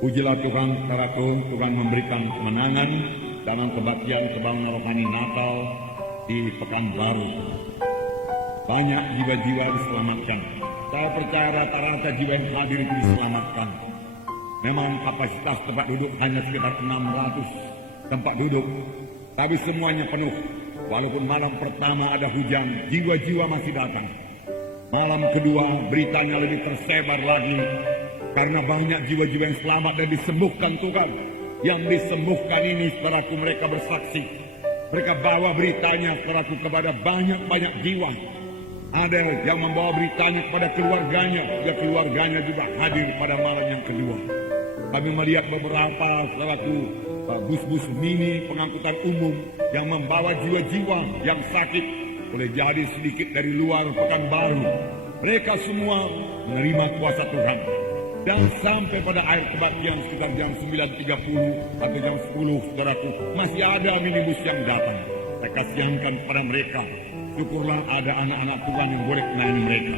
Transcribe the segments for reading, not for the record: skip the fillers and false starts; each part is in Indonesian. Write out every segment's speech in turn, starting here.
Pujilah Tuhan, Tuhan memberikan kemenangan dalam kebaktian kebanggaan rohani Natal di Pekanbaru. Banyak jiwa-jiwa diselamatkan. Saya percaya rata-rata jiwa yang hadir itu diselamatkan. Memang kapasitas tempat duduk hanya sekitar 600 tempat duduk, tapi semuanya penuh. Walaupun malam pertama ada hujan, jiwa-jiwa masih datang. Malam kedua beritanya lebih tersebar lagi, karena banyak jiwa-jiwa yang selamat dan disembuhkan Tuhan. Yang disembuhkan ini saudaraku, mereka bersaksi. Mereka bawa beritanya saudaraku kepada banyak-banyak jiwa. Ada yang membawa beritanya kepada keluarganya, juga keluarganya juga hadir pada malam yang kedua. Kami melihat beberapa saudaraku bus-bus mini pengangkutan umum yang membawa jiwa-jiwa yang sakit, boleh jadi sedikit dari luar Pekanbaru. Mereka semua menerima kuasa Tuhan. Dan sampai pada akhir kebaktian sekitar jam 9.30 atau jam 10, saudaraku, masih ada minibus yang datang. Saya kasihankan kepada mereka. Syukurlah ada anak-anak Tuhan yang boleh menangani mereka.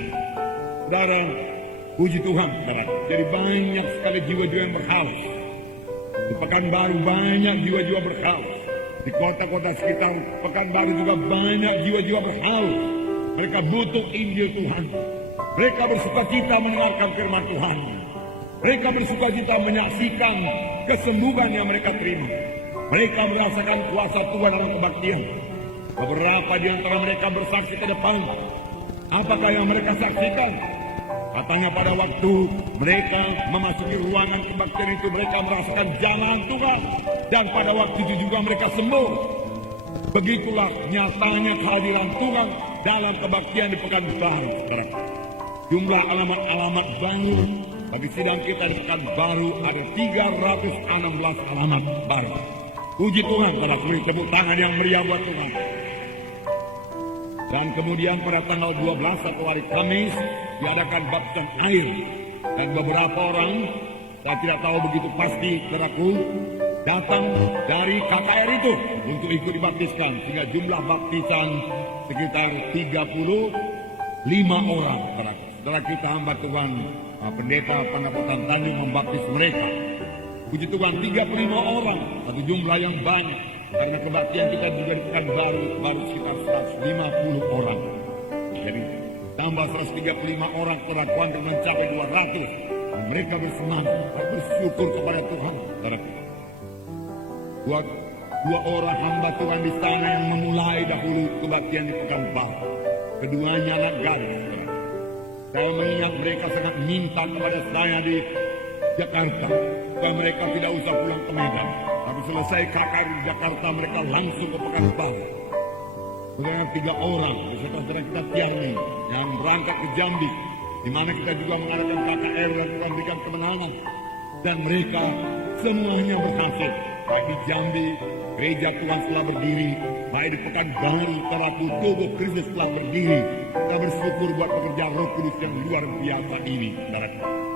Saudara, puji Tuhan, saudara. Jadi banyak sekali jiwa-jiwa yang berhaus. Di Pekanbaru banyak jiwa-jiwa berhaus. Di kota-kota sekitar Pekanbaru juga banyak jiwa-jiwa berhaus. Mereka butuh Injil Tuhan. Mereka bersukacita mendengarkan firman Tuhan. Mereka bersukacita menyaksikan kesembuhan yang mereka terima. Mereka merasakan kuasa Tuhan dalam kebaktian. Beberapa di antara mereka bersaksi ke depan. Apakah yang mereka saksikan? Katanya pada waktu mereka memasuki ruangan kebaktian itu, mereka merasakan jangan Tuhan. Dan pada waktu itu juga mereka sembuh. Begitulah nyatanya kehadiran Tuhan dalam kebaktian di Pekanbaru. Jumlah alamat-alamat baru bagi sidang kita di Pekanbaru ada 316 alamat baru. Puji Tuhan, pada tepuk tangan yang meriah buat Tuhan. Dan kemudian pada tanggal 12 atau hari Kamis diadakan baptisan air. Dan beberapa orang, saya tidak tahu begitu pasti, saudaraku, datang dari KKR itu untuk ikut dibaptiskan. Sehingga jumlah baptisan sekitar 35 orang. Saudara kita hamba Tuhan, pendeta Pandapotan Tanjung membaptis mereka. Puji Tuhan, 35 orang, satu jumlah yang banyak. Karena kebaktian kita juga di Pekanbaru baru sekitar 150 orang. Jadi tambah 135 orang perlakuan dan mencapai 200. Dan mereka bersemangat, bersyukur kepada Tuhan. Dua orang hamba Tuhan di sana yang memulai dahulu kebaktian di Pekanbaru. Keduanya anak gadis. Saya mengingat mereka sangat minta kepada saya di Jakarta supaya mereka tidak usah pulang ke Medan. Tapi selesai KKR di Jakarta, mereka langsung ke Pekanbaru. Dengan 3 orang, saudara kita Tiarni yang berangkat ke Jambi, di mana kita juga mengadakan KKR dan memberikan kemenangan. Dan mereka semuanya berhasil. Baik di Jambi, gereja Tuhan telah berdiri. Baik di Pekanbaru, Terapu, tubuh Kristus telah berdiri. Kita bersyukur buat pekerjaan Roh Kudus yang luar biasa ini, saudara.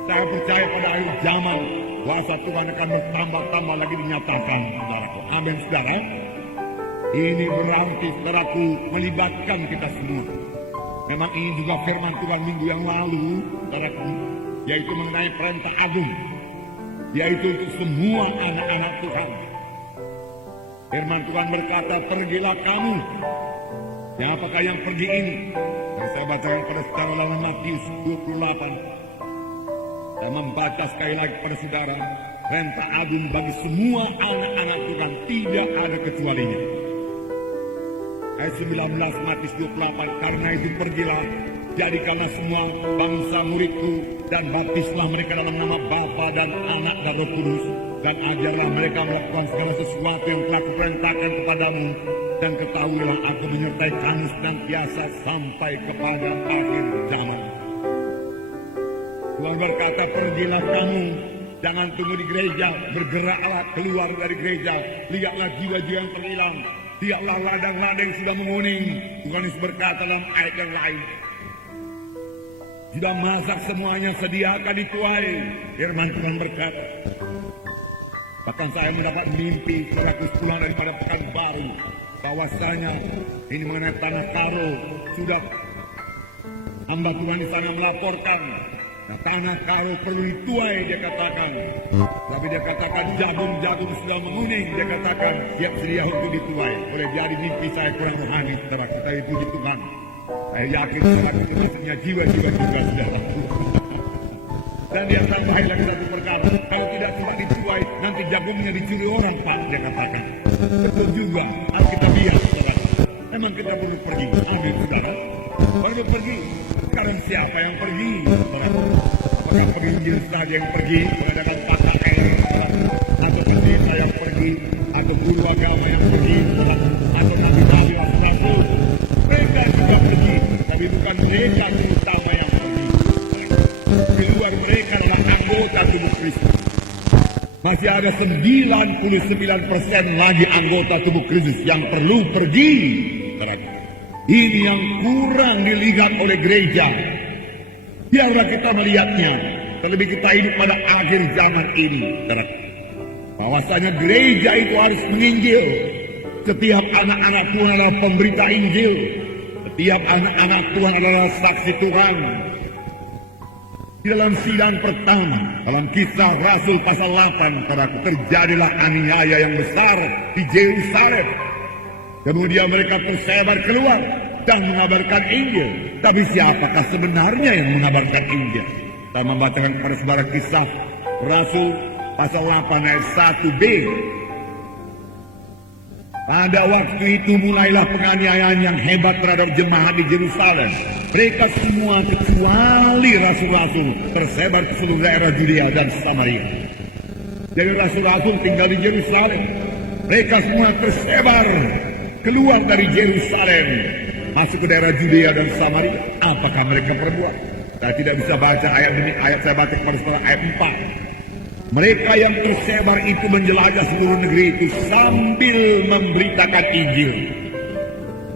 Saya percaya pada akhir zaman, kuasa Tuhan akan bertambah-tambah lagi dinyatakan, saudaraku. Amin, saudara. Ini berarti, saudaraku, melibatkan kita semua. Memang ini juga firman Tuhan minggu yang lalu, saudaraku, yaitu mengenai perintah agung, yaitu untuk semua anak-anak Tuhan. Firman Tuhan berkata, pergilah kamu. Siapakah yang pergi ini? Dan saya bacakan pada saudara dalam Matius 28. Saya membaca sekali lagi kepada saudara, perintah agung bagi semua anak-anak Tuhan, tidak ada kecualinya. Ayat 19 Matius 28, karena itu pergilah, jadikanlah semua bangsa muridku, dan baptislah mereka dalam nama Bapa dan Anak dan Roh Kudus, dan ajarlah mereka melakukan segala sesuatu yang telah kuperintahkan kepadamu, dan ketahuilah aku menyertai kamu senantiasa sampai kepada akhir zaman. Tuhan berkata, pergilah kamu, jangan tunggu di gereja, bergeraklah keluar dari gereja, lihatlah jiwa-jiwa yang terhilang, lihatlah ladang-ladang yang sudah menguning. Tuhan Yesus berkata dalam ayat yang lain, sudah masak semuanya, sediakan dituai. Firman Tuhan berkata, bahkan saya mendapat mimpi setelah pulang daripada Pekanbaru, bahwasanya ini mengenai tanah Karo, sudah hamba Tuhan di sana melaporkan, nah, tanah Karo perlu dituai, dia katakan. Tapi dia katakan jagung-jagung sudah menguning. Dia katakan siap sedia untuk dituai. Boleh jadi mimpi saya kurang rohani, saudara, kita itu di Tuhan. Saya yakin saudara itu maksudnya jiwa-jiwa juga sudah laku. Dan dia tambahin lagi satu perkara. Kalau tidak cepat dituai, nanti jagungnya dicuri orang, Pak. Dia katakan. Betul juga. Alkitabiah, saudara. Memang kita perlu pergi. Amin, saudara. Perlu pergi. Sekarang siapa yang pergi, saudara? Apakah penginjil saja yang pergi? Mengadakan pakaian, atau pendeta yang pergi, atau guru agama yang pergi, atau nabi-nabi rasul-rasul? Mereka juga pergi, tapi bukan mereka terutama yang pergi. Di luar mereka adalah anggota tubuh Kristus. Masih ada 99% lagi anggota tubuh Kristus yang perlu pergi. Ini yang kurang dilihat oleh gereja. Biarlah kita melihatnya, terlebih kita hidup pada akhir zaman ini. Bahwasanya gereja itu harus menginjil. Setiap anak-anak Tuhan adalah pemberita Injil. Setiap anak-anak Tuhan adalah saksi Tuhan. Di dalam sidang pertama, dalam Kisah Rasul pasal 8, terjadilah aniaya yang besar di Yerusalem. Kemudian mereka tersebar keluar dan mengabarkan Injil. Tapi siapakah sebenarnya yang mengabarkan Injil? Saya membacakan kepada saudara Kisah Rasul pasal 8 ayat 1b. Pada waktu itu mulailah penganiayaan yang hebat terhadap jemaat di Yerusalem. Mereka semua kecuali rasul-rasul tersebar ke seluruh daerah Judea dan Samaria. Jadi rasul-rasul tinggal di Yerusalem. Mereka semua tersebar keluar dari Yerusalem, masuk ke daerah Judea dan Samaria. Apakah mereka perbuat? Saya tidak bisa baca ayat demi ayat, saya baca kepada saudara ayat 4. Mereka yang tersebar itu menjelajah seluruh negeri itu sambil memberitakan Injil.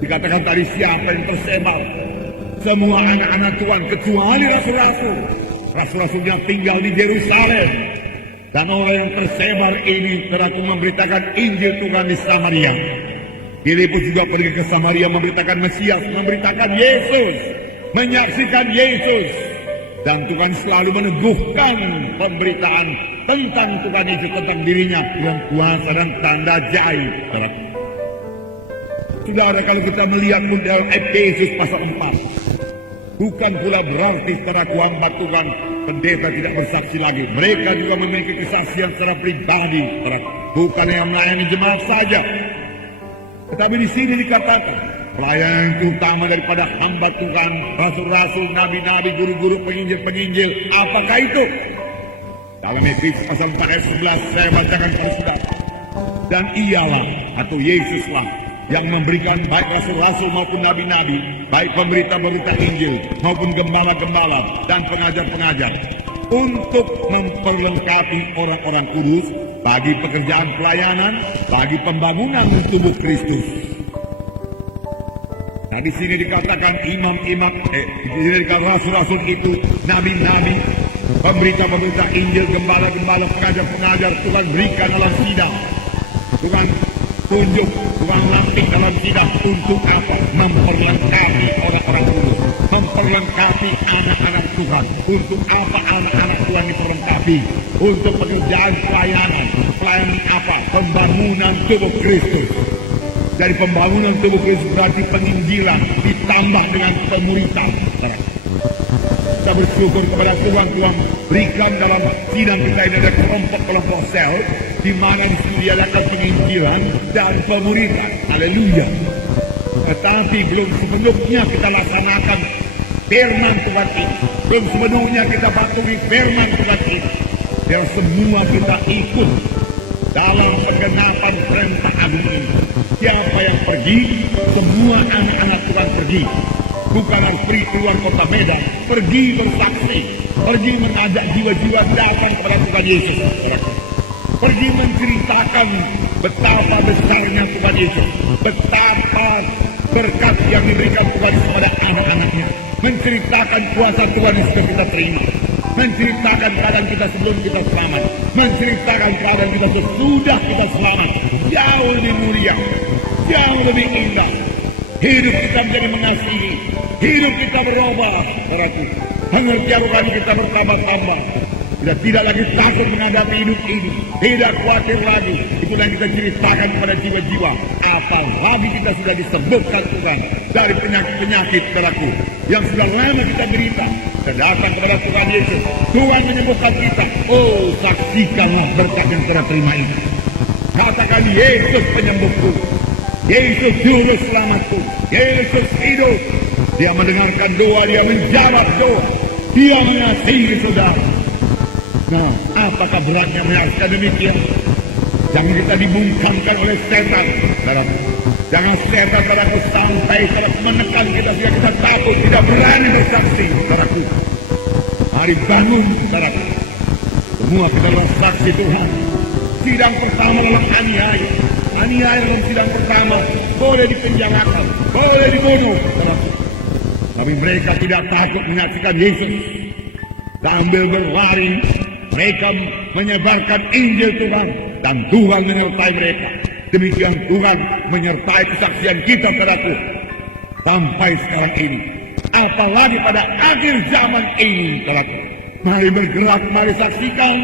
Dikatakan tadi siapa yang tersebar? Semua anak-anak Tuhan kecuali rasul-rasul. Rasul-rasul yang tinggal di Yerusalem. Dan orang yang tersebar ini terlaku memberitakan Injil Tuhan di Samaria. Filipus juga pergi ke Samaria memberitakan Mesias, memberitakan Yesus, menyaksikan Yesus. Dan Tuhan selalu meneguhkan pemberitaan tentang Tuhan Yesus, tentang dirinya dengan kuasa dan tanda ajaib. Saudara, kalau kita melihat dalam Efesus pasal 4, bukan pula berarti secara kuambat Tuhan pendeta tidak bersaksi lagi. Mereka juga memiliki kesaksian secara pribadi. Bukan yang melayani jemaat saja. Tetapi di sini dikatakan pelayanan yang utama daripada hamba Tuhan, rasul-rasul, nabi-nabi, guru-guru, penginjil-penginjil. Apakah itu? Dalam Efesus pasal 4 ayat 11 saya bacakan kepada saudara. Dan ialah atau Yesuslah yang memberikan baik rasul-rasul maupun nabi-nabi, baik pemberita-pemberita Injil maupun gembala-gembala dan pengajar-pengajar, untuk memperlengkapi orang-orang kudus bagi pekerjaan pelayanan, bagi pembangunan tubuh Kristus. Nah, di sini dikatakan imam-imam, di sini dikatakan rasul-rasul itu, nabi-nabi, pemberita-pemberita Injil, gembala-gembala, pengajar-pengajar. Tuhan berikan dalam sidang, Tuhan tunjuk, Tuhan lantik dalam sidang. Untuk apa? Memperlengkapi orang-orang kudus, memperlengkapi anak-anak Tuhan. Untuk apa anak-anak Tuhan diperlengkapi? Untuk pekerjaan pelayanan. Pelayanan apa? Pembangunan tubuh Kristus. Dari pembangunan tubuh Kristus berarti penginjilan ditambah dengan pemuritan. Kita bersyukur kepada Tuhan berikan dalam sidang kita ini ada kelompok-kelompok sel di mana disediakan penginjilan dan pemuritan. Haleluya. Tetapi belum sepenuhnya kita laksanakan firman Tuhan ini. Belum sepenuhnya kita patuhi firman Tuhan ini. Dan semua kita ikut dalam penggenapan perintah agung ini. Siapa yang pergi? Semua anak-anak Tuhan pergi. Bukan harus pergi keluar kota Medan. Pergi bersaksi. Pergi mengajak jiwa-jiwa datang kepada Tuhan Yesus. Pergi menceritakan betapa besarnya Tuhan Yesus. Betapa berkat yang diberikan Tuhan kepada anak-anaknya. Menceritakan kuasa Tuhan yang sudah kita terima. Menceritakan keadaan kita sebelum kita selamat. Menceritakan keadaan kita sesudah kita selamat. Jauh lebih mulia. Jauh lebih indah. Hidup kita menjadi mengasihi. Hidup kita berubah. Pengertian rohani kita bertambah-tambah. Kita tidak lagi takut menghadapi hidup ini. Tidak khawatir lagi. Itulah yang kita ceritakan kepada jiwa-jiwa. Apalagi kita sudah disebutkan Tuhan dari penyakit-penyakit saudaraku yang sudah lama kita derita. Kita datang kepada Tuhan Yesus. Tuhan menyembuhkan kita. Oh, saksikanlah berkat yang kita terima ini. Katakan, Yesus penyembuhku. Yesus juru selamatku. Yesus hidup. Dia mendengarkan doa, dia menjawab doa. Dia mengasihi saudara. Nah, apakah beratnya menyaksikan demikian? Jangan kita dibungkamkan oleh setan, saudaraku. Jangan setan, saudaraku, sampai menekan kita sehingga kita takut, tidak berani bersaksi, saudaraku. Mari bangun, saudaraku. Semua kita adalah saksi Tuhan. Sidang pertama adalah aniaya. Aniaya dalam sidang pertama boleh dipenjarakan, boleh dibunuh, saudaraku. Tapi mereka tidak takut menyaksikan Yesus. Sambil berlari, mereka menyebarkan Injil Tuhan. Dan Tuhan menyertai mereka. Demikian Tuhan menyertai kesaksian kita, saudaraku. Sampai sekarang ini. Apalagi pada akhir zaman ini, saudaraku. Mari bergerak, mari saksikan.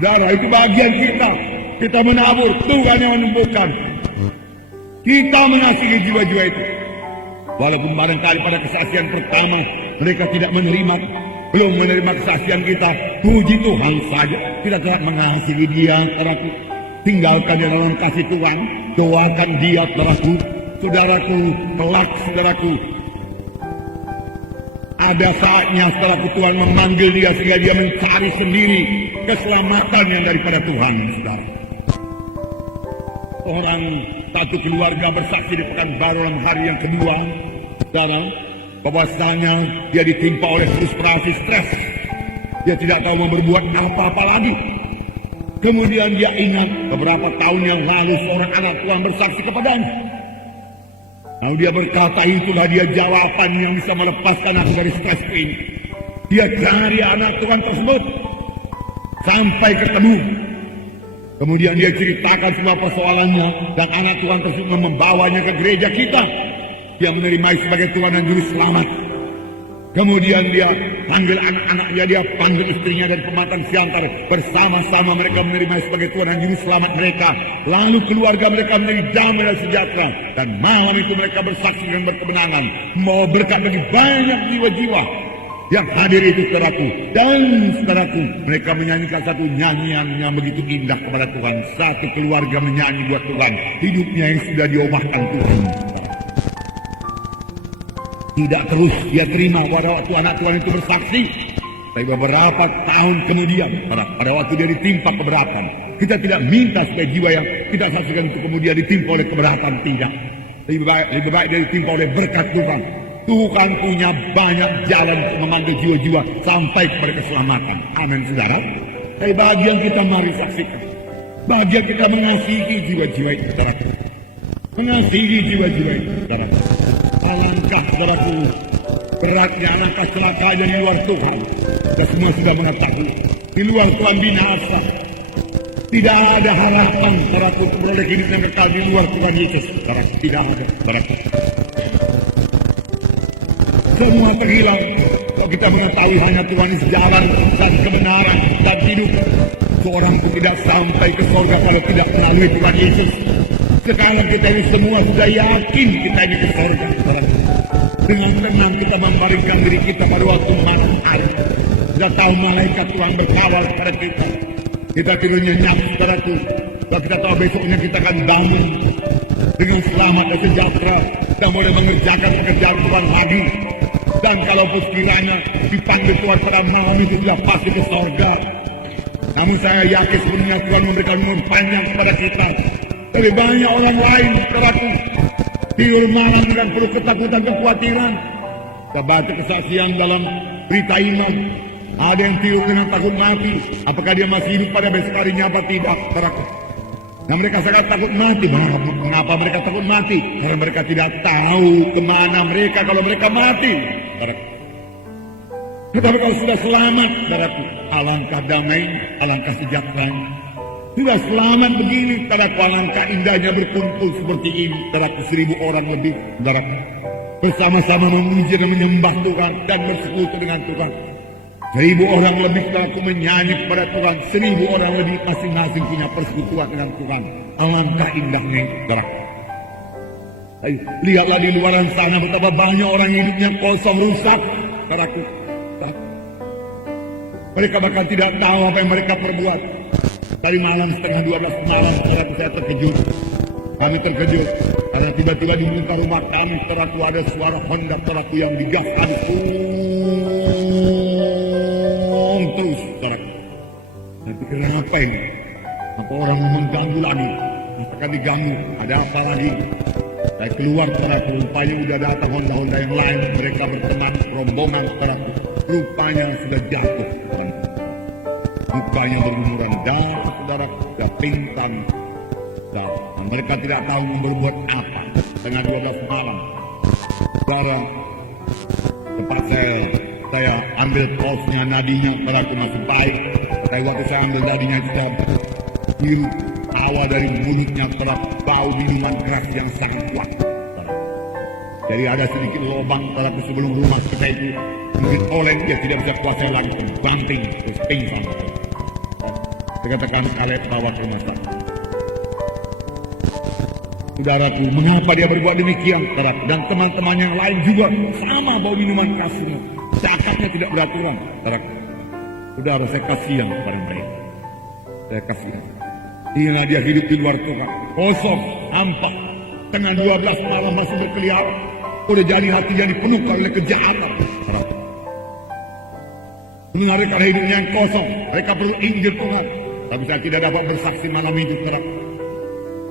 Saudara, itu bagian kita. Kita menabur, Tuhan yang menumbuhkan. Kita mengasihi jiwa-jiwa itu. Walaupun barangkali pada kesaksian pertama mereka tidak menerima, belum menerima kesaksian kita, puji Tuhan saja. Kita tidak mengasihi dia, saudaraku. Tinggalkan dia dalam kasih Tuhan. Doakan dia, saudaraku. Saudaraku, kelak, saudaraku. Ada saatnya, saudaraku, Tuhan memanggil dia sehingga dia mencari sendiri keselamatan yang daripada Tuhan, saudara. Orang satu keluarga bersaksi di Pekanbaru dalam hari yang kedua, saudara, bahwasanya dia ditimpa oleh frustrasi, stres. Dia tidak tahu mau berbuat apa-apa lagi. Kemudian dia ingat beberapa tahun yang lalu seorang anak Tuhan bersaksi kepadanya. Lalu dia berkata, itulah dia jawaban yang bisa melepaskan aku dari stres ini. Dia cari anak Tuhan tersebut sampai ketemu. Kemudian dia ceritakan semua persoalannya, dan anak Tuhan tersebut membawanya ke gereja kita. Dia menerima sebagai Tuhan dan Juru Selamat. Kemudian dia panggil anak-anaknya, dia panggil istrinya dan pematang siantar. Bersama-sama mereka menerima sebagai Tuhan dan Juru Selamat mereka. Lalu keluarga mereka menjadi damai dan sejahtera. Dan malam itu mereka bersaksi dan berkemenangan. Mau berkat bagi banyak jiwa-jiwa yang hadir itu, saudaraku. Dan saudaraku, mereka menyanyikan satu nyanyian yang begitu indah kepada Tuhan. Satu keluarga menyanyi buat Tuhan. Hidupnya yang sudah diubahkan Tuhan. Tidak terus dia terima pada waktu anak Tuhan itu bersaksi. Tapi beberapa tahun kemudian, pada waktu dia ditimpa keberatan, kita tidak minta supaya jiwa yang kita saksikan itu kemudian ditimpa oleh keberatan. Tidak. Lebih baik dia ditimpa oleh berkat Tuhan. Tuhan punya banyak jalan untuk memanggil jiwa-jiwa sampai kepada keselamatan. Amin, saudara. Tapi bagian kita mari saksikan. Bagian kita mengasihi jiwa-jiwa itu, saudara. Mengasihi jiwa-jiwa itu, saudara. Alangkah, saudaraku, beratnya, alangkah celakanya di luar Tuhan. Kita semua sudah mengetahui. Di luar Tuhan binasa. Tidak ada harapan, saudaraku, untuk beroleh hidup yang kekal di luar Tuhan Yesus. Saudaraku, tidak ada, saudaraku. Semua terhilang. Kalau kita mengetahui hanya Tuhan jalan dan kebenaran dan hidup, seorang pun tidak sampai ke surga kalau tidak melalui Tuhan Yesus. Sekarang kita ini semua sudah yakin kita ini ke surga. Dengan tenang kita membaringkan diri kita pada waktu malam hari. Kita tahu malaikat Tuhan berkawal kepada kita. Kita tidur nyenyak, saudaraku. Dan kita tahu besoknya kita akan bangun dengan selamat dan sejahtera dan boleh mengerjakan pekerjaan Tuhan lagi. Dan kalau sekiranya dipanggil Tuhan pada malam itu sudah pasti ke surga. Namun saya yakin sebenarnya Tuhan memberikan umur panjang kepada kita. Lebih banyak orang lain, saudaraku, tidur malam dengan penuh ketakutan, kekhawatiran. Kita baca kesaksian dalam berita imam. Ada yang tidur dengan takut mati. Apakah dia masih hidup pada besok harinya apa tidak, saudaraku? Nah, mereka sangat takut mati. Mengapa mereka takut mati? Karena mereka tidak tahu kemana mereka kalau mereka mati, saudaraku. Tetapi kalau sudah selamat, saudaraku, alangkah damai, alangkah sejahtera. Sudah selamat begini, saudaraku, alangkah indahnya berkumpul seperti ini, saudaraku, 1000 orang lebih, saudaraku, bersama-sama memuji dan menyembah Tuhan dan bersekutu dengan Tuhan. 1000 orang lebih saudaraku menyanyi kepada Tuhan. 1000 orang lebih masing-masing punya persekutuan dengan Tuhan. Alangkah indahnya saudaraku. Ayo, lihatlah di luar sana betapa banyak orang hidupnya kosong, rusak saudaraku. Mereka bahkan tidak tahu apa yang mereka perbuat. Tadi malam setengah 12 malam saudaraku, saya terkejut. Kami terkejut karena tiba-tiba di muka rumah kami saudaraku ada suara Honda saudaraku yang digas habis terus saudaraku. Saya pikir apa ini? Apa orang mau mengganggu lagi? Masakan diganggu? Ada apa lagi? Saya keluar saudaraku, rupanya udah datang Honda-Honda yang lain. Mereka berteman rombongan saudaraku. Rupanya sudah jatuh. Mukanya berlumuran darah saudaraku, sudah pingsan. Dan mereka tidak tahu berbuat apa. Setengah 12 malam. Saudara, tempat saya ambil pulsnya, nadinya saudaraku masih baik. Tapi waktu saya ambil nadinya sudah biru. Tawa dari mulutnya saudaraku, bau minuman keras yang sangat kuat. Jadi ada sedikit lubang saudaraku sebelum rumah kita itu mungkin oleng, dia tidak bisa kuasai lagi, banting, terus pingsan. Saya katakan Kaleb bawa ke rumah sakit. Saudaraku, mengapa dia berbuat demikian, saudaraku? Dan teman-teman yang lain juga sama bau minuman kerasnya. Cakapnya tidak beraturan, saudaraku. Saudara, saya kasihan kepada mereka. Saya kasihan. Hingga dia hidup di luar Tuhan, kosong, hampa. Tengah 12 malam masih berkeliaran. Udah jadi hatinya dipenuhkan oleh kejahatan. Mendengarkan hidupnya yang kosong, mereka perlu Injil Tuhan. Tapi saya tidak dapat bersaksi malam itu, saudara.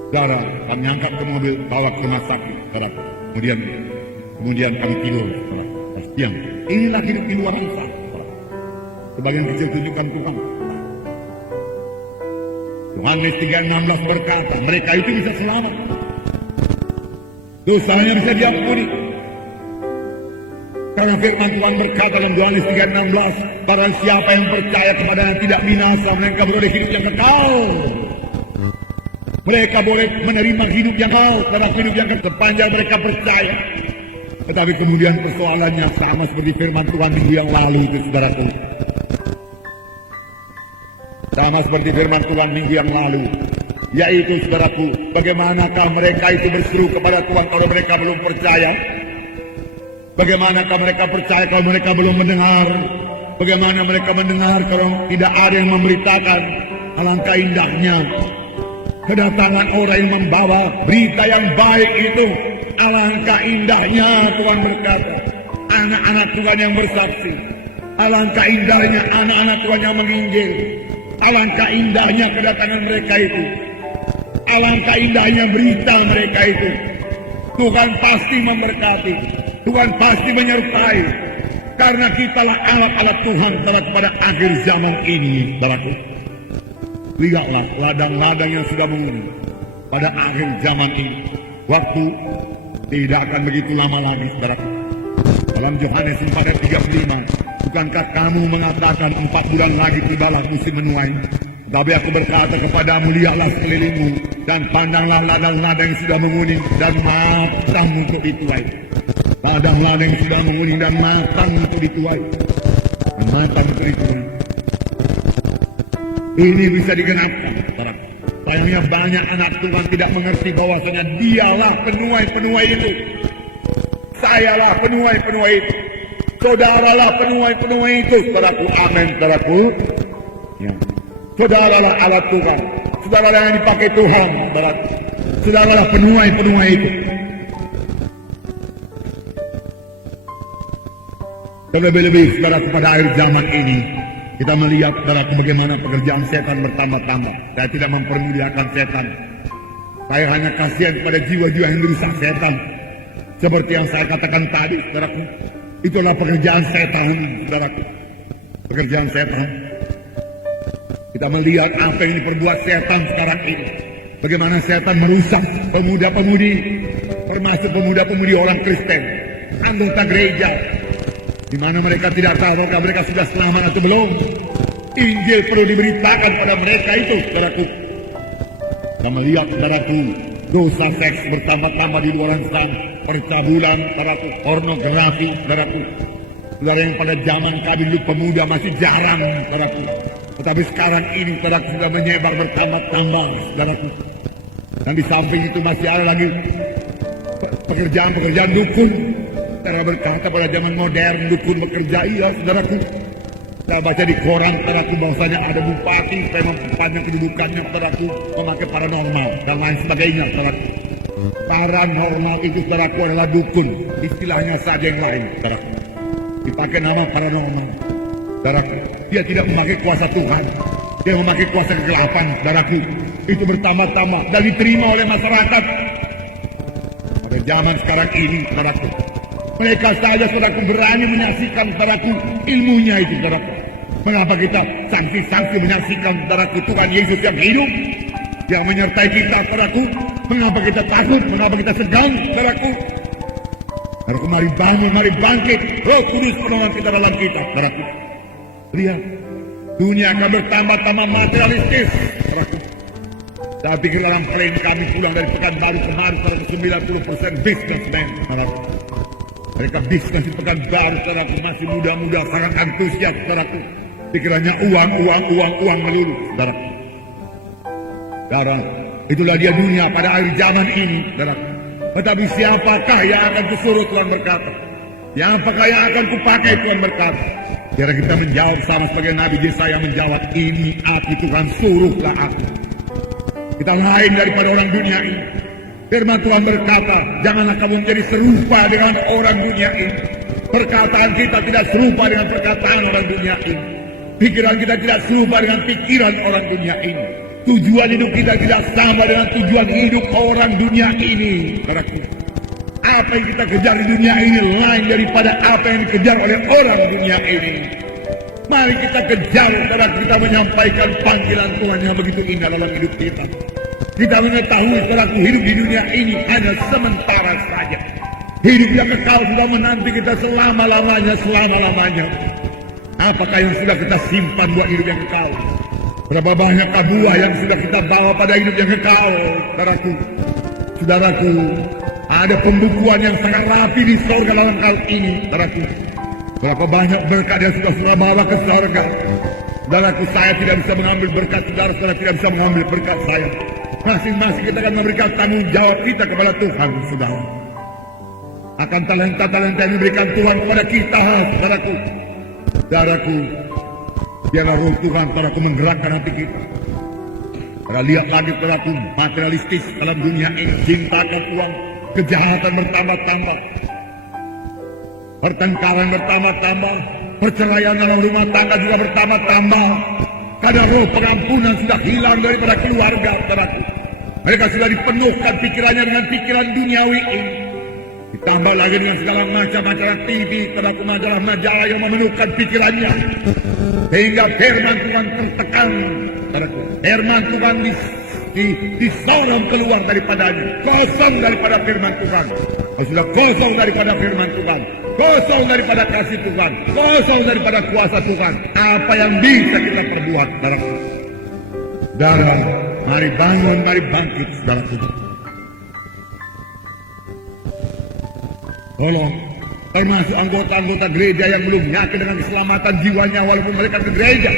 Saudara, kami angkat ke mobil, bawa ke rumah sakit, saudara. Kemudian kami tidur, saudara. Siang, inilah hidup di luar sana, saudara. Sebagian kecil tunjukkan Tuhan. Yohanes 3:16 berkata, mereka itu bisa selamat. Dosanya bisa diampuni. Karena firman Tuhan berkata dalam Yohanes 3:16, barang siapa yang percaya kepadanya tidak binasa, mereka boleh hidup yang kekal. Mereka boleh menerima hidup yang kekal, karena hidup yang kekal sepanjang mereka percaya. Tetapi kemudian persoalannya sama seperti firman Tuhan minggu yang lalu itu, saudaraku. Sama seperti firman Tuhan minggu yang lalu, yaitu saudaraku, bagaimanakah mereka itu berseru kepada Tuhan kalau mereka belum percaya? Bagaimanakah mereka percaya kalau mereka belum mendengar? Bagaimana mereka mendengar kalau tidak ada yang memberitakan? Alangkah indahnya kedatangan orang yang membawa berita yang baik itu. Alangkah indahnya Tuhan berkata, anak-anak Tuhan yang bersaksi. Alangkah indahnya anak-anak Tuhan yang menginjil. Alangkah indahnya kedatangan mereka itu. Alangkah indahnya berita mereka itu. Tuhan pasti memberkati. Tuhan pasti menyertai. Karena kitalah alat-alat Tuhan pada akhir zaman ini, saudaraku. Lihatlah ladang-ladang yang sudah menguning pada akhir zaman ini. Waktu tidak akan begitu lama lagi, saudaraku. Dalam Yohanes 4:35, bukankah kamu mengatakan 4 bulan lagi tibalah musim menuai? Tapi aku berkata kepadamu, lihatlah sekelilingmu dan pandanglah ladang-ladang yang sudah menguning dan matang untuk dituai. Ladang-ladang yang sudah menguning dan matang untuk dituai. Matang untuk dituai. Ini bisa digenapkan, saudara. Sayangnya banyak anak Tuhan tidak mengerti bahwasanya dialah penuai-penuai itu. Sayalah penuai-penuai itu. Saudaralah penuai-penuai itu, saudaraku. Amin, saudaraku. Ya. Saudaralah alat Tuhan. Saudaralah yang dipakai Tuhan, saudaraku. Saudaralah penuai-penuai itu. Terlebih-lebih, saudaraku, pada akhir zaman ini, kita melihat, saudaraku, bagaimana pekerjaan setan bertambah-tambah. Saya tidak mempermuliakan setan. Saya hanya kasihan kepada jiwa-jiwa yang dirusak setan. Seperti yang saya katakan tadi, saudaraku. Itulah pekerjaan setan, saudaraku. Pekerjaan setan. Kita melihat apa yang diperbuat setan sekarang ini. Bagaimana setan merusak pemuda-pemudi, termasuk pemuda-pemudi orang Kristen, anggota gereja, di mana mereka tidak tahu apakah mereka sudah selamat atau belum. Injil perlu diberitakan pada mereka itu, saudaraku. Kita melihat, saudaraku, dosa seks bertambah-tambah di luar sana, percabulan, saudaraku, pornografi, saudaraku. Saudara, yang pada zaman kami dulu pemuda masih jarang, saudaraku. Tetapi sekarang ini saudaraku sudah menyebar bertambah-tambah, saudaraku. Dan di samping itu masih ada lagi pekerjaan-pekerjaan dukun. Saudara berkata pada zaman modern dukun bekerja, iya saudaraku. Saya baca di koran saudaraku bahwasanya ada bupati supaya memperpanjang kedudukannya saudaraku memakai paranormal dan lain sebagainya saudaraku. Paranormal itu saudaraku adalah dukun, istilahnya saja yang lain saudaraku. Dipakai nama paranormal saudaraku. Dia tidak memakai kuasa Tuhan, dia memakai kuasa kegelapan saudaraku. Itu bertambah-tambah dan diterima oleh masyarakat. Pada zaman sekarang ini saudaraku, mereka saja saudaraku berani menyaksikan saudaraku ilmunya itu saudaraku. Mengapa kita sanksi-sanksi menyaksikan saudaraku Tuhan Yesus yang hidup, yang menyertai kita saudaraku? Mengapa kita takut? Mengapa kita segan saudaraku? Saudaraku, mari bangun, mari bangkit. Roh Kudus penolong kita dalam kita saudaraku. Lihat, dunia akan bertambah-tambah materialistis saudaraku. Saya pikir dalam klien kami pulang dari Pekanbaru kemarin 90% businessman saudaraku. Mereka bisnis di Pekanbaru saudaraku, masih muda-muda, sangat antusias saudaraku. Pikirannya uang melulu saudaraku. Saudara, itulah dia dunia pada akhir zaman ini saudaraku. Tetapi siapakah yang akan kusuruh, Tuhan berkata? Siapakah yang akan kupakai, Tuhan berkata? Biar kita menjawab sama sebagai Nabi Yesaya menjawab, ini aku Tuhan, suruhlah aku. Kita lain daripada orang dunia ini. Firman Tuhan berkata, janganlah kamu menjadi serupa dengan orang dunia ini. Perkataan kita tidak serupa dengan perkataan orang dunia ini. Pikiran kita tidak serupa dengan pikiran orang dunia ini. Tujuan hidup kita tidak sama dengan tujuan hidup orang dunia ini. Saudaraku, apa yang kita kejar di dunia ini lain daripada apa yang dikejar oleh orang dunia ini. Mari kita kejar, saudara, kita menyampaikan panggilan Tuhan yang begitu indah dalam hidup kita. Kita mengetahui, saudaraku, hidup di dunia ini hanya sementara saja. Hidup yang kekal sudah menanti kita selama-lamanya. Apakah yang sudah kita simpan buat hidup yang kekal? Berapa banyak buah yang sudah kita bawa pada hidup yang kekal, saudaraku. Ada pembukuan yang sangat rapi di surga dalam hal ini, saudaraku. Berapa banyak berkat yang sudah bawa ke surga. Saudaraku, saya tidak bisa mengambil berkat saudara tidak bisa mengambil berkat saya. Masing-masing kita akan memberikan tanggung jawab kita kepada Tuhan, saudara. Akan talenta-talenta yang diberikan Tuhan kepada kita, saudaraku. Saudaraku, biarlah roh Tuhan, saudaraku, menggerakkan hati kita. Karena lihat lagi, saudaraku, materialistis dalam dunia ini, cintakan uang, kejahatan bertambah-tambah, pertengkaran bertambah-tambah, perceraian dalam rumah tangga juga bertambah-tambah. Karena roh pengampunan sudah hilang daripada keluarga, saudaraku. Mereka sudah dipenuhkan pikirannya dengan pikiran duniawi ini. Ditambah lagi dengan segala macam acara TV, saudaraku, majalah-majalah yang memenuhkan pikirannya. Sehingga firman Tuhan tertekan, saudaraku. Firman Tuhan disorong keluar daripadanya. Kosong daripada firman Tuhan. Sudah kosong daripada firman Tuhan. Kosong daripada kasih Tuhan. Kosong daripada kuasa Tuhan. Apa yang bisa kita perbuat, saudaraku? Saudara, mari bangun, mari bangkit, saudaraku. Tolong, termasuk anggota-anggota gereja yang belum yakin dengan keselamatan jiwanya walaupun mereka ke gereja,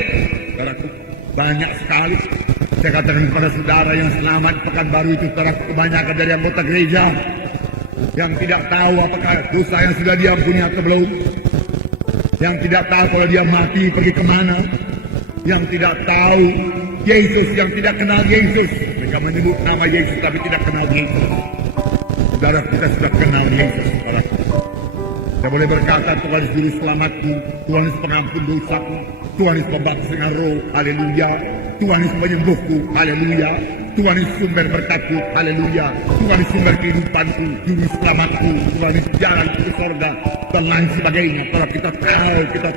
saudaraku, banyak sekali. Saya katakan kepada saudara yang selamat Pekanbaru itu, saudaraku, kebanyakan dari anggota gereja yang tidak tahu apakah dosa yang sudah diampuni atau belum, yang tidak tahu kalau dia mati pergi kemana, yang tidak tahu Yesus, yang tidak kenal Yesus. Mereka menyebut nama Yesus tapi tidak kenal Yesus. Saudara, kita sudah kenal Yesus, saudara. Saya boleh berkata, Tuhan Yesus juru selamatku, Tuhan Yesus pengampun dosaku, Tuhan Yesus pembaptis dengan roh, haleluya. Tuhan Yesus penyembuhku, haleluya. Tuhan Yesus sumber berkatku, haleluya. Tuhan Yesus sumber kehidupanku, juru selamatku, Tuhan Yesus jalan ke surga dan lain sebagainya. Kalau kita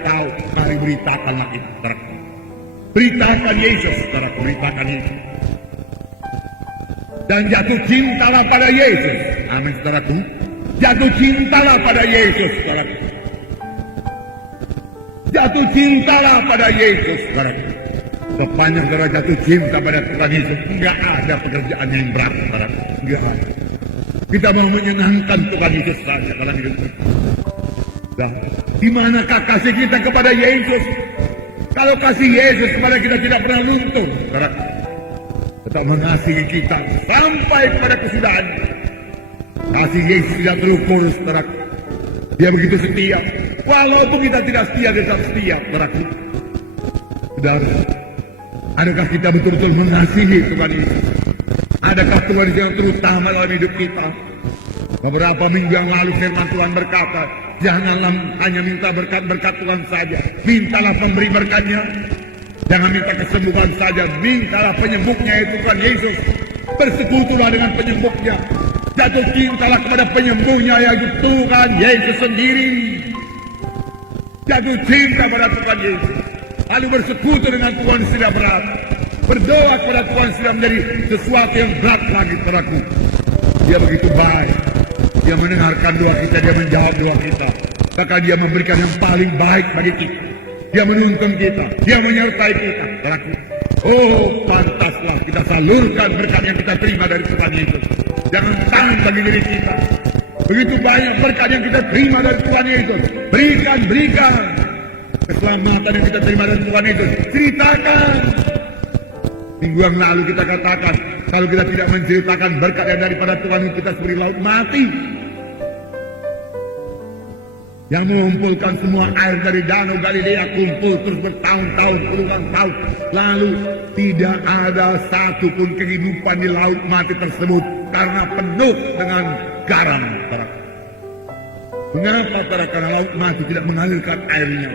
tahu, mari beritakanlah itu, saudara. Beritakan Yesus, saudara, beritakan Yesus. Dan jatuh cintalah pada Yesus. Amin, saudaraku. Jatuh cintalah pada Yesus, saudaraku. Jatuh cintalah pada Yesus, saudaraku. Sepanjang saudara jatuh cinta pada Tuhan Yesus, enggak ada pekerjaan yang berat, saudaraku. Enggak ada. Kita mau menyenangkan Tuhan Yesus saja dalam hidup kita. Nah, di manakah kasih kita kepada Yesus? Kalau kasih Yesus kepada kita tidak pernah luntur, tetap mengasihi kita sampai pada kesudahan. Kasih Yesus tidak terukur, saudaraku. Dia begitu setia. Walaupun kita tidak setia, dia tetap setia, saudaraku. Saudara, adakah kita betul-betul mengasihi Tuhan Yesus? Adakah Tuhan Yesus yang terutama dalam hidup kita? Beberapa minggu yang lalu firman Tuhan berkata, janganlah hanya minta berkat-berkat Tuhan saja, mintalah pemberi berkatnya. Jangan minta kesembuhan saja, mintalah penyembuhnya, yaitu Tuhan Yesus. Bersekutulah dengan penyembuhnya. Jatuh cintalah kepada penyembuhnya, yaitu Tuhan Yesus sendiri. Jatuh cinta pada Tuhan Yesus, lalu bersekutu dengan Tuhan sudah berat. Berdoa kepada Tuhan sudah menjadi sesuatu yang berat lagi, saudaraku. Dia begitu baik. Dia mendengarkan doa kita, dia menjawab doa kita. Maka dia memberikan yang paling baik bagi kita. Dia menuntun kita, dia menyertai kita, saudaraku. Oh, pantaslah kita salurkan berkat yang kita terima dari Tuhan Yesus. Jangan tahan bagi diri kita. Begitu banyak berkat yang kita terima dari Tuhan Yesus. Berikan. Keselamatan yang kita terima dari Tuhan Yesus, ceritakan. Minggu yang lalu kita katakan, kalau kita tidak menceritakan berkat yang daripada Tuhan, kita seperti laut mati yang mengumpulkan semua air dari Danau Galilea, kumpul terus bertahun-tahun, puluhan tahun. Lalu tidak ada satupun kehidupan di laut mati tersebut karena penuh dengan garam. Mengapa? Karena laut mati tidak mengalirkan airnya.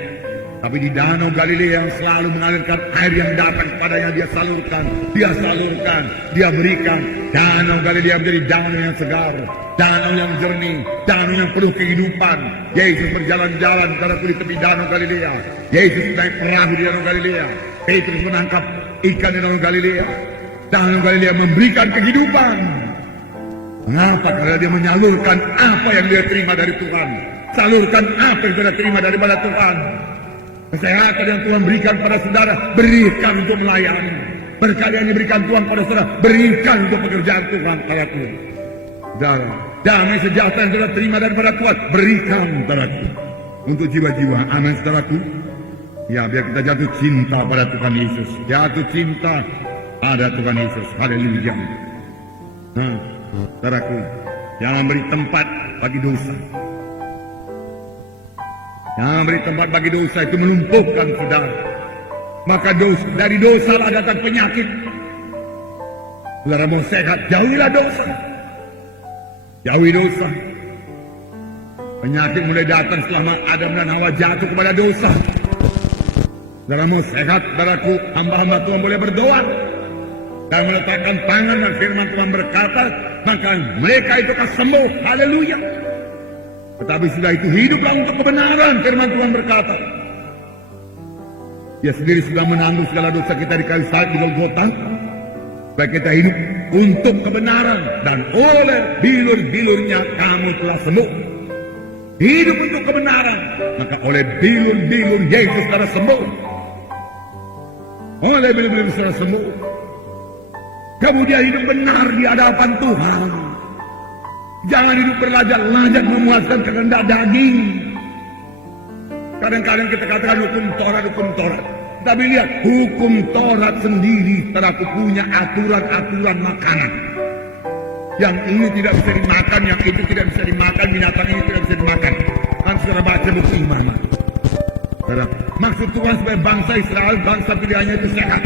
Tapi di Danau Galilea yang selalu mengalirkan air yang datang kepadanya, dia salurkan, dia berikan. Danau Galilea menjadi danau yang segar, danau yang jernih, danau yang penuh kehidupan. Yesus berjalan-jalan di tepi Danau Galilea. Yesus naik perahu di Danau Galilea. Petrus menangkap ikan di Danau Galilea. Danau Galilea memberikan kehidupan. Mengapa? Karena dia menyalurkan apa yang dia terima dari Tuhan. Salurkan apa yang dia terima daripada Tuhan. Kesehatan yang Tuhan berikan pada saudara, berikan untuk melayani. Berkat yang diberikan Tuhan pada saudara, berikan untuk pekerjaan Tuhan pada Tuhan. Saudara, damai sejahtera yang saudara terima daripada Tuhan, berikan saudaraku untuk jiwa-jiwa. Amin, saudaraku. Ya, biar kita jatuh cinta pada Tuhan Yesus. Jatuh cinta pada Tuhan Yesus. Haleluya. Nah, saudaraku, jangan beri tempat bagi dosa. Yang beri tempat bagi dosa itu melumpuhkan saudara. Maka dari dosa lah datang penyakit. Saudara mau sehat, jauhilah dosa. Jauhi dosa. Penyakit mulai datang selama Adam dan Hawa jatuh kepada dosa. Saudara mau sehat, saudaraku, hamba-hamba Tuhan boleh berdoa dan meletakkan tangan, dan firman Tuhan berkata, maka mereka itu akan sembuh. Haleluya. Tetapi sudah itu hiduplah untuk kebenaran, firman Tuhan berkata. Dia sendiri sudah menanggung segala dosa kita di kayu salib di Golgota, supaya kita hidup untuk kebenaran, dan oleh bilur-bilurnya kamu telah sembuh. Hidup untuk kebenaran, maka oleh bilur-bilur Yesus telah sembuh. Oleh bilur-bilur telah sembuh. Kemudian hidup benar di hadapan Tuhan. Jangan hidup berlajak-lajak memuaskan kehendak daging. Kadang-kadang kita katakan hukum Taurat. Tapi lihat, hukum Taurat sendiri telah punya aturan-aturan makanan. Yang ini tidak bisa dimakan, yang itu tidak bisa dimakan, binatang ini tidak bisa dimakan. Kan saudara baca buku Imam. Maksud Tuhan supaya bangsa Israel, bangsa pilihannya itu sehat.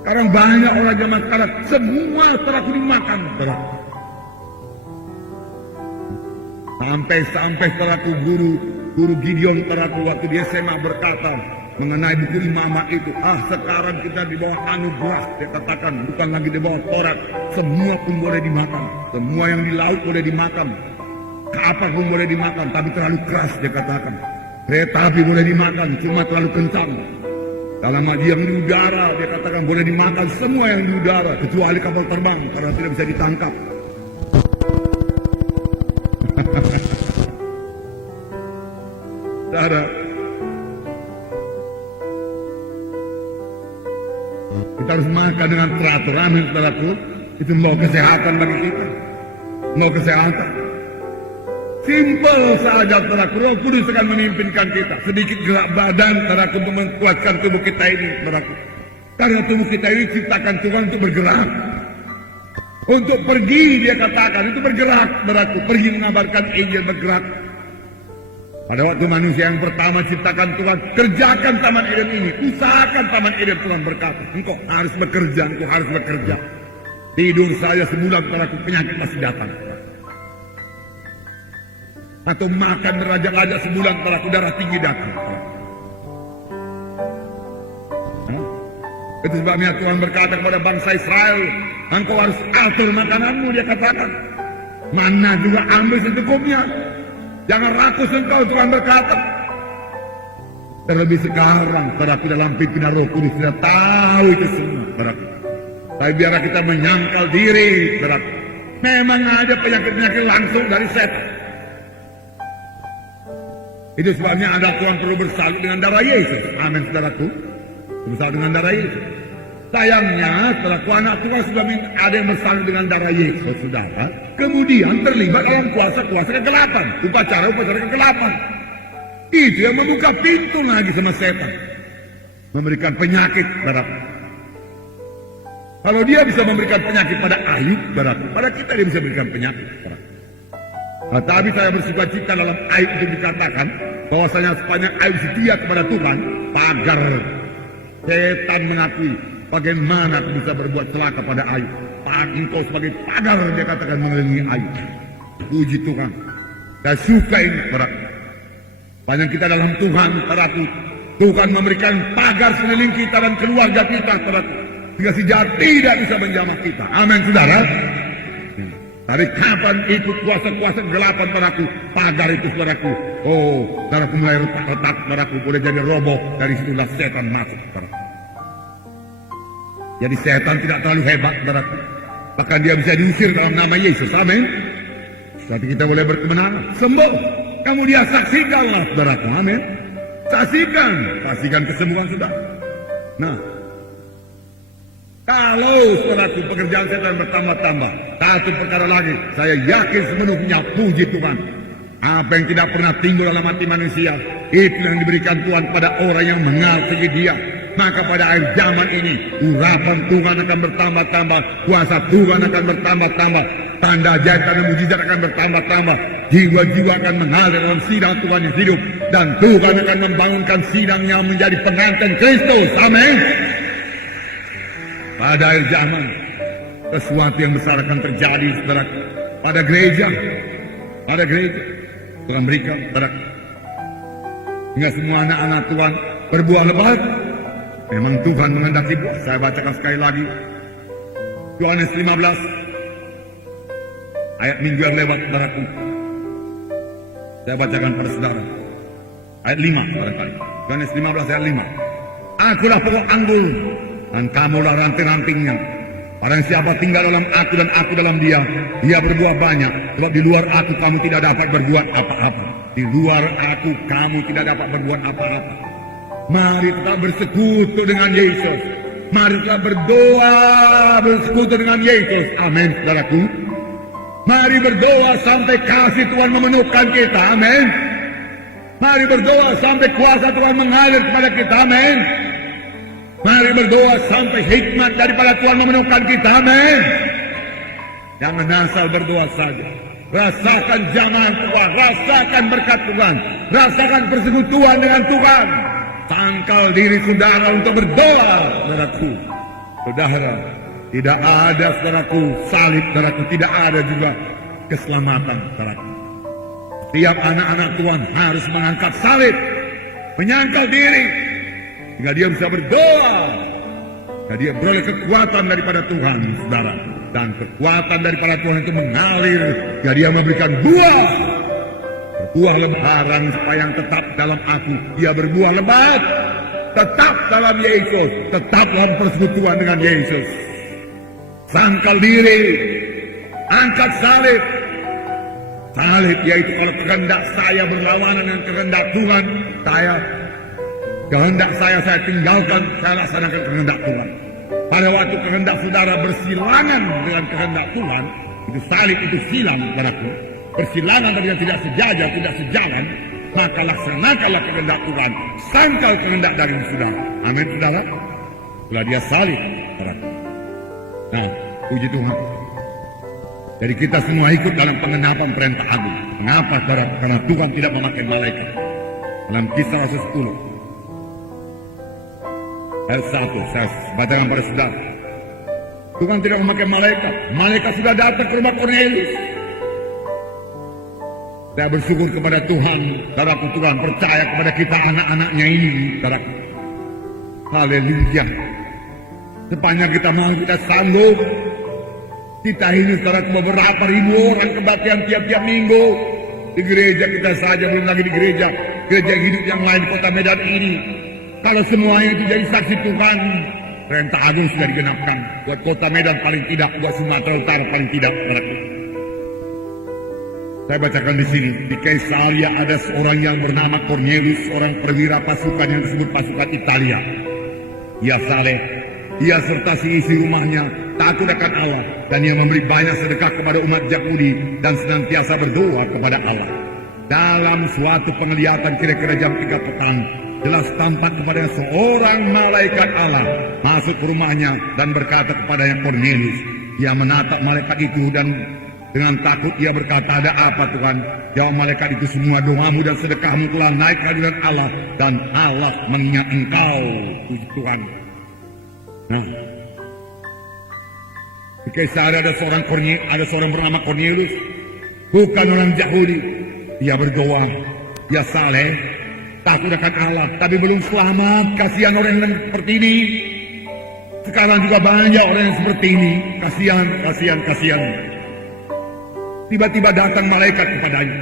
Sekarang banyak orang zaman sekarang, semua telah dimakan. Sampai setelahku guru Gideon teraku waktu dia SMA berkata mengenai buku Imamah itu, sekarang kita di bawah anugerah, dia katakan, bukan lagi di bawah Taurat. Semua pun boleh dimakan, semua yang di laut boleh dimakan, apa pun boleh dimakan, tapi terlalu keras, dia katakan. Kereta api boleh dimakan, cuma terlalu kencang. Dalam yang di udara, dia katakan boleh dimakan semua yang di udara, kecuali kapal terbang, karena tidak bisa ditangkap. Saudara, kita harus makan dengan teratur. Amin, saudaraku. Itu mau kesehatan bagi kita. Mau kesehatan. Simpel saja saudaraku, Roh Kudus akan memimpinkan kita. Sedikit gerak badan saudaraku untuk menguatkan tubuh kita ini saudaraku. Karena tubuh kita ini ciptakan Tuhan untuk bergerak. Untuk pergi dia katakan, itu bergerak saudaraku. Pergi mengabarkan Injil, bergerak. Pada waktu manusia yang pertama ciptakan Tuhan, kerjakan Taman Eden ini. Usahakan Taman Eden, Tuhan berkata. Engkau harus bekerja, engkau harus bekerja. Tidur saja sebulan saudaraku, penyakit masih datang. Atau makan berajak-ajak sebulan saudaraku, darah tinggi datang. Itu sebabnya Tuhan berkata kepada bangsa Israel, engkau harus atur makananmu, dia katakan. Mana juga ambil secukupnya. Jangan rakus engkau, Tuhan berkata. Terlebih sekarang, saudaraku, dalam pimpinan Roh Kudus sudah tahu itu semua, saudaraku. Tapi biar kita menyangkal diri, saudaraku. Memang ada penyakit-penyakit langsung dari setan. Itu sebabnya ada Tuhan perlu bersalut dengan darah Yesus. Amin, saudaraku. Bersalut dengan darah Yesus. Sayangnya, saudaraku, anak Tuhan sudah ada yang bersalut dengan darah Yesus, saudara. Kemudian terlibat dalam kuasa-kuasa kegelapan. Upacara-upacara kegelapan. Itu yang membuka pintu lagi sama setan. Memberikan penyakit, saudaraku. Kalau dia bisa memberikan penyakit pada Ayub, saudaraku, pada kita dia bisa memberikan penyakit, saudaraku. Nah, tapi saya bersuka cita dalam Ayub itu dikatakan bahwasanya sepanjang Ayub setia kepada Tuhan, pagar setan mengakui bagaimana aku bisa berbuat celaka pada Ayub. Engkau sebagai pagar, dia katakan, mengelilingi Ayub. Puji Tuhan. Saya suka ini, saudaraku. Panjang kita dalam Tuhan, saudaraku. Tuhan memberikan pagar sekeliling kita dan keluarga kita, saudaraku. Sehingga si jahat tidak bisa menjamah kita. Amin, saudara. Dari kapan ikut kuasa-kuasa kegelapan padaku, pagar itu saudaraku. Oh, saudaraku mulai retak-retak, saudaraku, boleh jadi roboh. Dari situlah setan masuk, saudaraku. Jadi setan tidak terlalu hebat, saudaraku. Bahkan dia bisa diusir dalam nama Yesus, amin. Tapi kita boleh berkemenangan, sembuh. Kamu dia saksikanlah, saudaraku, amin. Saksikan kesembuhan saudara. Nah, kalau saudaraku pekerjaan setan bertambah-tambah, satu perkara lagi, saya yakin sepenuhnya, puji Tuhan, apa yang tidak pernah timbul dalam hati manusia, itu yang diberikan Tuhan pada orang yang mengasihi dia. Maka pada akhir zaman ini, urapan Tuhan akan bertambah-tambah, kuasa Tuhan akan bertambah-tambah, tanda ajaib dan mujizat akan bertambah-tambah, jiwa-jiwa akan mengalir dalam sidang Tuhan yang hidup, dan Tuhan akan membangunkan sidangnya menjadi pengantin Kristus, amin. Pada akhir zaman, sesuatu yang besar akan terjadi, saudara. Pada gereja, Tuhan berikan, saudara. Hingga semua anak-anak Tuhan berbuah lebat. Memang Tuhan menghendaki buah. Saya bacakan sekali lagi. Yohanes 15. Ayat minggu yang lewat, saudaraku. Saya bacakan pada saudara. Ayat 5, barangkali. Yohanes 15 ayat 5. Akulah pokok anggur, dan kamulah ranting-rantingnya. Barang siapa tinggal dalam aku dan aku dalam dia, dia berbuah banyak. Sebab di luar aku kamu tidak dapat berbuat apa-apa. Di luar aku kamu tidak dapat berbuat apa-apa. Mari tetap bersekutu dengan Yesus. Mari tetap berdoa bersekutu dengan Yesus. Amin, saudaraku. Mari berdoa sampai kasih Tuhan memenuhkan kita. Amin. Mari berdoa sampai kuasa Tuhan mengalir kepada kita. Amin. Mari berdoa sampai hikmat daripada Tuhan memenuhkan kita. Amin. Jangan asal berdoa saja. Rasakan jamaah Tuhan, rasakan berkat Tuhan, rasakan persekutuan dengan Tuhan. Tangkal diri saudara untuk berdoa, saudaraku. Saudara, tidak ada, saudaraku, salib, saudaraku, tidak ada juga keselamatan, saudaraku. Setiap anak-anak Tuhan harus mengangkat salib, menyangkal diri, sehingga dia bisa berdoa. Dan dia beroleh kekuatan daripada Tuhan, saudara. Dan kekuatan daripada Tuhan itu mengalir, sehingga dia memberikan buah. Berbuah lebaran supaya yang tetap dalam aku, dia berbuah lebat. Tetap dalam Yesus, tetap dalam persekutuan dengan Yesus. Sangkal diri, angkat salib. Salib yaitu kalau kehendak saya berlawanan dengan kehendak Tuhan, kehendak saya tinggalkan, saya laksanakan kehendak Tuhan. Pada waktu kehendak saudara bersilangan dengan kehendak Tuhan, itu salib, itu silang, saudaraku. bersilangan dan tidak sejajar, tidak sejalan, maka laksanakanlah kehendak Tuhan, sangkal kehendak dari saudara. Amin, saudara. Setelah dia salib, saudara. Nah, puji Tuhan. Jadi kita semua ikut dalam pengenapan perintah agung. Kenapa, saudara? Karena Tuhan tidak memakai malaikat. Dalam Kisah Rasul 10 ayat 1, saya bacakan pada saudara. Tuhan tidak memakai malaikat. Malaikat sudah datang ke rumah Kornelius. Saya bersyukur kepada Tuhan, saudaraku. Tuhan percaya kepada kita anak-anaknya ini, saudaraku. Haleluya. Sepanjang kita mau, kita sanggup. Kita ini, saudaraku, beberapa ribu orang kebaktian tiap-tiap minggu. Di gereja kita saja, belum lagi di gereja hidup yang lain di kota Medan ini. Kalau semuanya itu jadi saksi Tuhan, perintah agung sudah digenapkan. Buat kota Medan paling tidak, buat Sumatera Utara paling tidak, saudaraku. Saya bacakan di sini. Di Kaisaria ada seorang yang bernama Cornelius, seorang perwira pasukan yang disebut pasukan Italia. Ia saleh, ia serta si isi rumahnya takut akan Allah, dan ia memberi banyak sedekah kepada umat Yahudi dan senantiasa berdoa kepada Allah. Dalam suatu penglihatan kira-kira jam 3 petang, jelas tampak kepada seorang malaikat Allah masuk ke rumahnya dan berkata kepadanya, Cornelius. Ia menatap malaikat itu dan dengan takut ia berkata, ada apa Tuhan? Jawab malaikat itu, semua doamu dan sedekahmu telah naik ke hadirat Allah, dan Allah mengingat engkau. Puji Tuhan. Nah, di Kaisaria ada seorang bernama Cornelius, bukan orang Yahudi. Ia berdoa, ia saleh, takut akan Allah, tapi belum selamat. Kasihan orang yang seperti ini. Sekarang juga banyak orang yang seperti ini. Kasihan. Tiba-tiba datang malaikat kepadanya.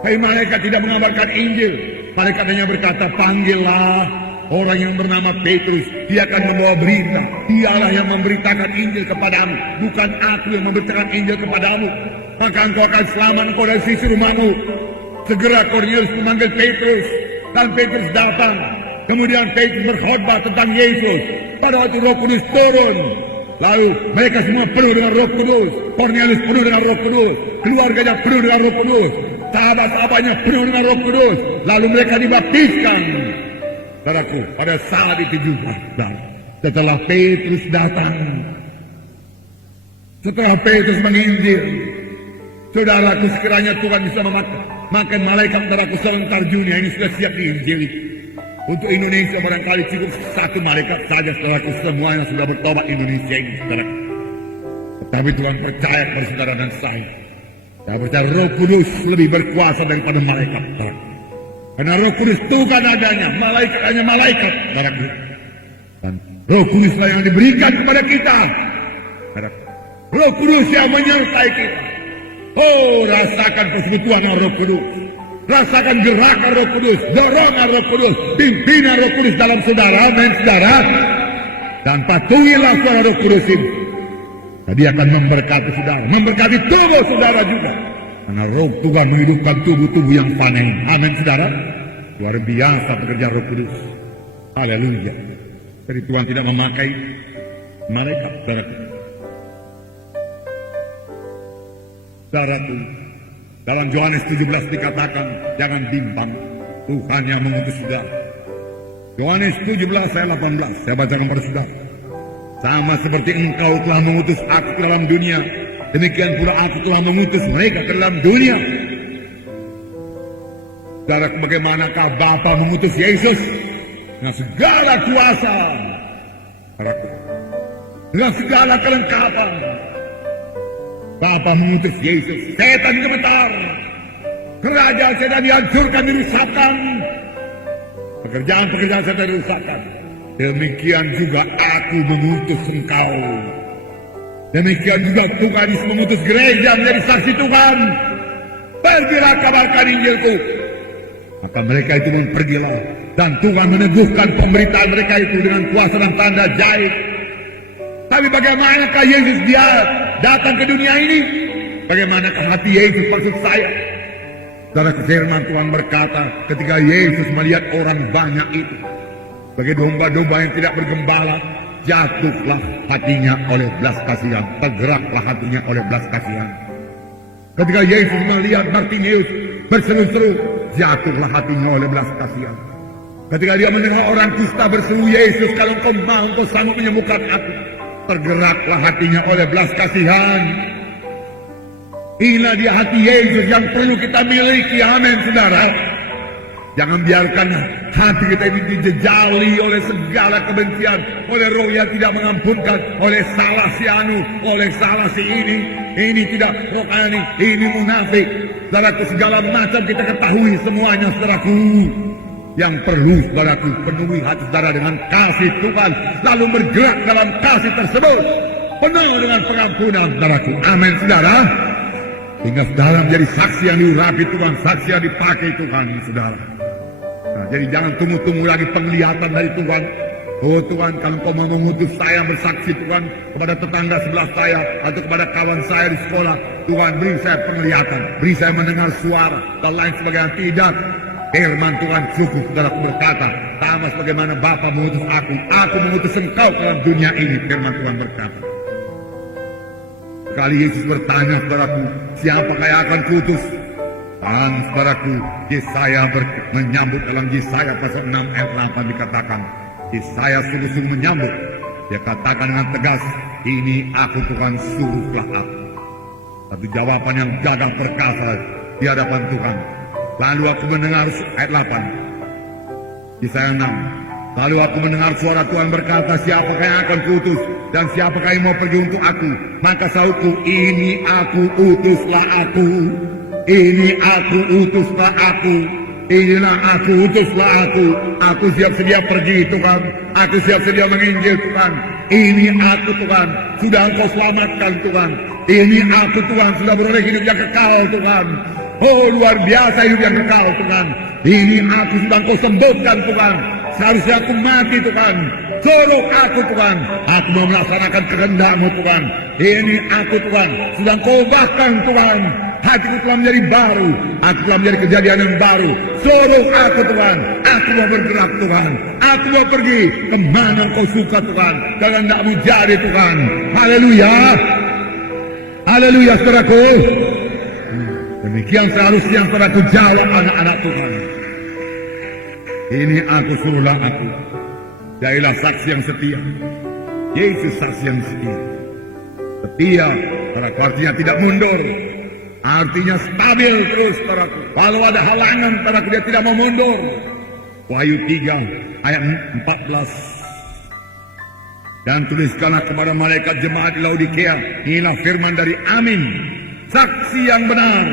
Hai malaikat tidak mengabarkan Injil. Malaikat hanya berkata, panggillah orang yang bernama Petrus. Dia akan membawa berita. Dialah yang memberitakan Injil kepadamu, bukan aku yang memberitakan Injil kepadamu. Maka engkau akan selamat, engkau dan sisi rumahmu. Segera Cornelius memanggil Petrus, dan Petrus datang. Kemudian Petrus berkhotbah tentang Yesus. Pada waktu Roh Kudus turun, lalu mereka semua penuh dengan Roh Kudus. Cornelius penuh dengan Roh Kudus, keluarganya penuh dengan Roh Kudus, sahabat-sahabatnya penuh dengan Roh Kudus. Lalu mereka dibaptiskan. Saudaraku, pada saat itu juga, setelah Petrus datang, setelah Petrus menginjil, saudaraku, sekiranya Tuhan bisa memakai malaikat, saudaraku, serentar dunia ini sudah siap diinjili. Untuk Indonesia barangkali cukup satu malaikat saja, saudaraku, semuanya sudah bertobat Indonesia ini, saudaraku. Tetapi Tuhan percaya kepada saudara dan saya. Saya percaya Roh Kudus lebih berkuasa daripada malaikat, saudaraku. Karena Roh Kudus Tuhan adanya, malaikat hanya malaikat, saudaraku. Dan Roh Kuduslah yang diberikan kepada kita, saudaraku. Roh Kudus yang menyertai kita. Oh, rasakan persekutuan Roh Kudus. Rasakan gerakan Roh Kudus, dorongan Roh Kudus, pimpinan Roh Kudus dalam saudara, amin saudara. Dan patuhilah suara Roh Kudus ini. Dia akan memberkati saudara, memberkati tubuh saudara juga. Karena Roh Tuhan menghidupkan tubuh-tubuh yang panen, amin saudara. Luar biasa pekerjaan Roh Kudus. Haleluya. Jadi Tuhan tidak memakai malaikat, saudaraku. Saudaraku, dalam Yohanes 17 dikatakan, jangan bimbang, Tuhan yang mengutus saudara. Yohanes 17 ayat 18, saya bacakan pada saudara. Sama seperti engkau telah mengutus aku ke dalam dunia, demikian pula aku telah mengutus mereka ke dalam dunia. Saudara, bagaimanakah Bapa mengutus Yesus? Dengan segala kuasa, dengan segala kelengkapan. Bapa mengutus Yesus, setan gemetar, kerajaan setan dihancurkan, dirusakkan, pekerjaan-pekerjaan setan dirusakkan. Demikian juga aku mengutus engkau. Demikian juga Tuhan Yesus mengutus gereja menjadi saksi Tuhan. Pergilah kabarkan Injilku. Maka mereka itu pun pergilah, dan Tuhan meneguhkan pemberitaan mereka itu dengan kuasa dan tanda ajaib. Tapi bagaimanakah Yesus dia datang ke dunia ini? Bagaimanakah hati Yesus maksud saya? Saudara, firman Tuhan berkata, ketika Yesus melihat orang banyak itu sebagai domba-domba yang tidak bergembala, jatuhlah hatinya oleh belas kasihan, tergeraklah hatinya oleh belas kasihan. Ketika Yesus melihat Bartimeus berseru-seru, jatuhlah hatinya oleh belas kasihan. Ketika dia mendengar orang kusta berseru, Yesus, kalau engkau mau, engkau sanggup menyembuhkan aku, tergeraklah hatinya oleh belas kasihan. Inilah dia hati Yesus yang perlu kita miliki. Amin, saudara. Jangan biarkan hati kita ini dijejali oleh segala kebencian, oleh roh yang tidak mengampunkan, oleh salah si anu, oleh salah si ini tidak rohani, ini munafik. Saudaraku, segala macam kita ketahui semuanya, saudaraku. Yang perlu, saudaraku, penuhi hati saudara dengan kasih Tuhan, lalu bergerak dalam kasih tersebut, penuh dengan pengampunan, saudaraku. Amin, saudara. Hingga saudara menjadi saksi yang diurapi Tuhan, saksi yang dipakai Tuhan, saudara. Nah, jadi jangan tunggu-tunggu lagi penglihatan dari Tuhan. Oh Tuhan, kalau kau mau mengutus saya bersaksi Tuhan kepada tetangga sebelah saya atau kepada kawan saya di sekolah, Tuhan beri saya penglihatan, beri saya mendengar suara dan lain sebagainya. Tidak. Firman Tuhan cukup, saudaraku, berkata, sama sebagaimana Bapa mengutus aku mengutus engkau ke dalam dunia ini. Firman Tuhan berkata. Kali Yesus bertanya, saudaraku, siapakah yang akan kutus? Dan saudaraku, Yesaya menyambut dalam Yesaya pasal 6 ayat 8 dikatakan, Yesaya sungguh-sungguh menyambut. Dia katakan dengan tegas, ini aku Tuhan, suruhlah aku. Tapi jawaban yang gagah perkasa di hadapan Tuhan. Lalu aku mendengar ayat 8 Yesaya 6. Lalu aku mendengar suara Tuhan berkata, siapakah yang akan kuutus dan siapakah yang mau pergi untuk aku? Maka sahutku, ini aku, utuslah aku. Ini aku, utuslah aku. Inilah aku, utuslah aku. Aku siap sedia pergi, Tuhan. Aku siap sedia menginjil, Tuhan. Ini aku, Tuhan. Sudah engkau selamatkan, Tuhan. Ini aku, Tuhan. Sudah beroleh hidup yang kekal, Tuhan. Oh, luar biasa hidup yang kekal, Tuhan. Ini aku, sudah engkau sembuhkan, Tuhan. Seharusnya aku mati, Tuhan. Suruh aku, Tuhan. Aku mau melaksanakan kehendak-Mu, Tuhan. Ini aku, Tuhan. Sudah engkau ubahkan, Tuhan. Hatiku telah menjadi baru. Aku telah menjadi kejadian yang baru. Suruh aku, Tuhan. Aku mau bergerak, Tuhan. Aku mau pergi kemana engkau suka, Tuhan. Kehendak-Mu jadi, Tuhan. Haleluya. Haleluya, saudaraku. Demikian seharusnya saudaraku jawab anak-anak Tuhan. Ini aku, suruhlah aku. Jadilah saksi yang setia. Yesus saksi yang setia. Setia, saudaraku, artinya tidak mundur. Artinya stabil terus, saudaraku. Kalau ada halangan, saudaraku, dia tidak mau mundur. Wahyu 3 ayat 14. Dan tuliskanlah kepada malaikat jemaat di Laodikia, inilah firman dari Amin, saksi yang benar.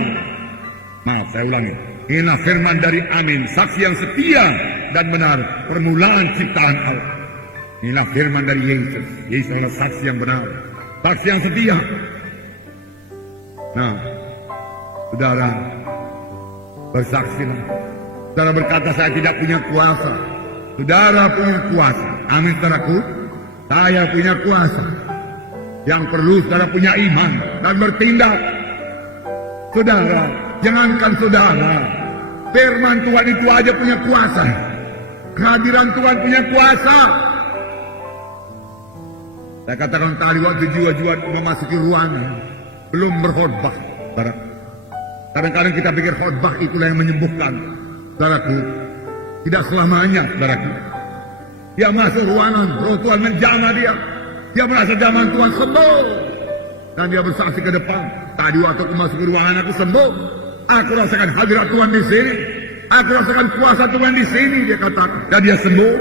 Maaf, saya ulangi. Inilah firman dari Amin, saksi yang setia dan benar, permulaan ciptaan Allah. Inilah firman dari Yesus. Yesus adalah saksi yang benar, saksi yang setia. Nah, saudara, bersaksilah. Saudara berkata, saya tidak punya kuasa. Saudara punya kuasa. Amin, saudaraku. Saya punya kuasa. Yang perlu saudara punya iman dan bertindak. Saudara, jangankan saudara, firman Tuhan itu aja punya kuasa. Kehadiran Tuhan punya kuasa. Saya katakan tadi waktu jiwa-jiwa memasuki ruangan, belum berkhotbah. Kadang-kadang kita pikir khotbah itulah yang menyembuhkan. Saudaraku, tidak selamanya, saudaraku. Dia masuk ruangan, roh Tuhan menjamah dia. Dia merasa jamahan Tuhan sembuh. Dan dia bersaksi ke depan. Tadi waktu aku masuk ke ruangan aku sembuh. Aku rasakan hadirat Tuhan di sini. Aku rasakan kuasa Tuhan di sini, dia katakan. Dan dia sembuh.